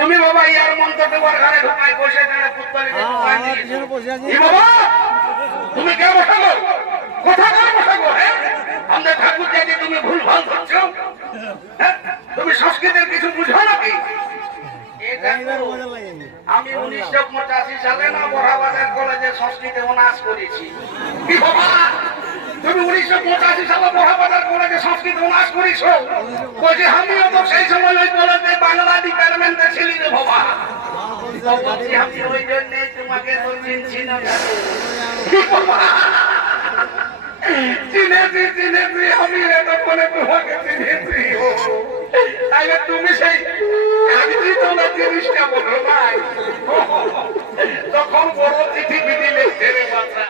তুমি বাবা ইয়ার মন্ত্র দেওয়ার ঘরে ঢোকাই বসে তুমি কে বসাবো কোথা করে বসাবো হ্যাঁ আমাদের ঠাকুর যদি তুমি ভুল ভাল ধরছো তুমি সংস্কৃতের কিছু বুঝো নাকি? আমি 1985 সালে না বড়াবাজার কলেজে সংস্কৃতে অনার্স করেছি। কি বাবা তুমি 1985 সালে বড়াবাজার কলেজে সংস্কৃত অনার্স করেছো? বলছি আমিও তো সেই সময় ওই কলেজে বাংলা ডিপার্টমেন্টে ছিলি রে বাবা। আমি ওই জন্য তোমাকে তো চিনছি না। চিনেছি আমি এতক্ষণে তোমাকে চিনেছি। তাইলে তুমি সেই জিনিসটা বলো ভাই তখন বড় চিঠি বিধি লিখতে রে বাচ্চা।